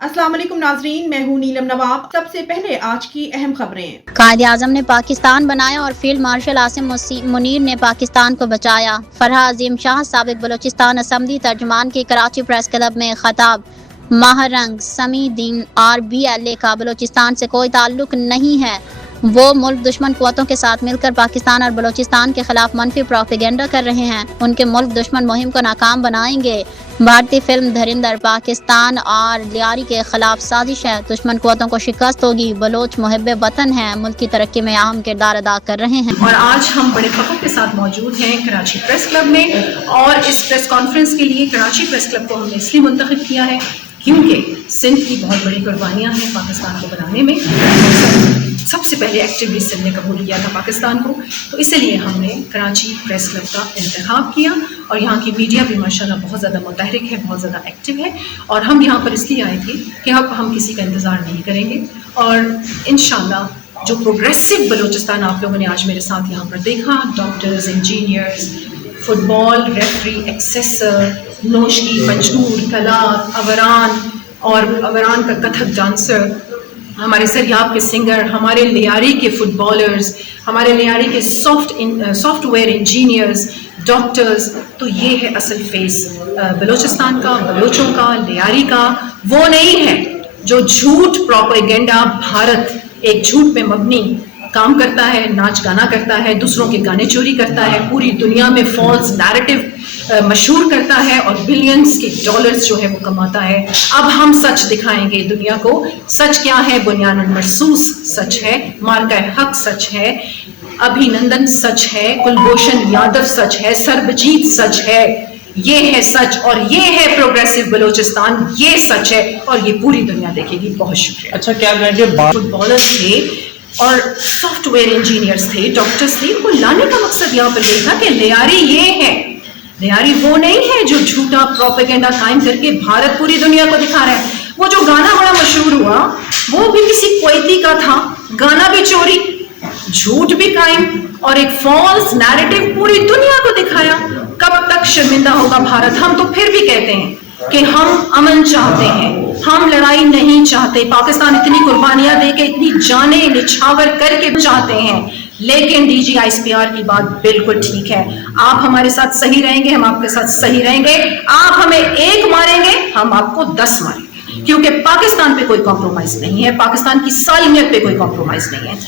अस्सलाम वालेकुम नाजरीन, मैं हूँ नीलम नवाब। सबसे पहले आज की अहम खबरें। कायद आजम ने पाकिस्तान बनाया और फील्ड मार्शल आसिम मुनीर ने पाकिस्तान को बचाया। फरहा अजीम शाह साबिक बलोचिस्तान असम्बली तर्जुमान के कराची प्रेस क्लब में खताब। महारंग समीदीन RBLA का बलोचिस्तान से कोई ताल्लुक नहीं है, वो मुल्क दुश्मन कुव्वतों के साथ मिलकर पाकिस्तान और बलोचिस्तान के खिलाफ मनफी प्रोपेगेंडा कर रहे हैं। उनके मुल्क दुश्मन मुहिम को नाकाम बनाएंगे। भारतीय फिल्म धरिंदर पाकिस्तान और लियारी के खिलाफ साजिश है, दुश्मन कुव्वतों को शिकस्त होगी। बलोच मुहिब्बे वतन हैं, मुल्क की तरक्की में अहम किरदार अदा कर रहे हैं। और आज हम बड़े फ़ख्र के साथ मौजूद हैं कराची प्रेस क्लब में, और इस प्रेस कॉन्फ्रेंस के लिए कराची प्रेस क्लब को हमने इसलिए मुंतखब किया है क्योंकि सिंध की बहुत बड़ी कुर्बानियाँ हैं पाकिस्तान को बनाने में। सबसे पहले एक्टिवली सिंध ने कबूल किया था पाकिस्तान को, तो इसलिए हमने कराची प्रेस क्लब का इंतखाब किया। और यहाँ की मीडिया भी माशाल्लाह बहुत ज़्यादा मुतहरिक है, बहुत ज़्यादा एक्टिव है। और हम यहाँ पर इसलिए आए थे कि अब हम किसी का इंतज़ार नहीं करेंगे, और इंशाल्लाह जो प्रोग्रेसिव बलूचिस्तान आप लोगों ने आज मेरे साथ यहाँ पर देखा, doctors, engineers, football referee, एक्सेसर, Noshki, पंजूर, कलात, अवरान और अवरान का कथक डांसर, हमारे सरयाब के सिंगर, हमारे लियारी के फुटबॉलर्स, हमारे लियारी के सॉफ्टवेयर इंजीनियर्स, डॉक्टर्स, तो ये है असल फेस बलूचिस्तान का, बलोचों का, लियारी का। वो नहीं है जो झूठ प्रोपेगेंडा, भारत एक झूठ पे मबनी काम करता है, नाच गाना करता है, दूसरों के गाने चोरी करता है, पूरी दुनिया में फॉल्स नैरेटिव मशहूर करता है और बिलियंस के डॉलर्स जो है वो कमाता है। अब हम सच दिखाएंगे दुनिया को। सच क्या है? बुनियादन महसूस सच है, मार्का हक सच है, अभिनंदन सच है, कुलभूषण यादव सच है, सरबजीत सच है। ये है सच, और ये है प्रोग्रेसिव बलूचिस्तान, ये सच है और ये पूरी दुनिया देखेगी। बहुत शुक्रिया। अच्छा, क्या कहेंगे? फुटबॉलर्स थे और सॉफ्टवेयर इंजीनियर्स थे, डॉक्टर्स थे, उनको लाने का मकसद यहाँ पर यही था कि लियारी ये है, लियारी वो नहीं है जो झूठा प्रोपेगेंडा कायम करके भारत पूरी दुनिया को दिखा रहा है। वो जो गाना बड़ा मशहूर हुआ वो भी किसी कुवैती का था, गाना भी चोरी, झूठ भी कायम और एक फॉल्स नैरेटिव पूरी दुनिया को दिखाया। कब तक शर्मिंदा होगा भारत? हम तो फिर भी कहते हैं कि हम अमन चाहते हैं, हम लड़ाई नहीं चाहते। पाकिस्तान इतनी कुर्बानियां दे के, इतनी जाने निछावर करके चाहते हैं, लेकिन DGISPR की बात बिल्कुल ठीक है। आप हमारे साथ सही रहेंगे, हम आपके साथ सही रहेंगे। आप हमें एक मारेंगे, हम आपको 10 मारेंगे, क्योंकि पाकिस्तान पे कोई कॉम्प्रोमाइज नहीं है, पाकिस्तान की सालमियत पे कोई कॉम्प्रोमाइज नहीं है।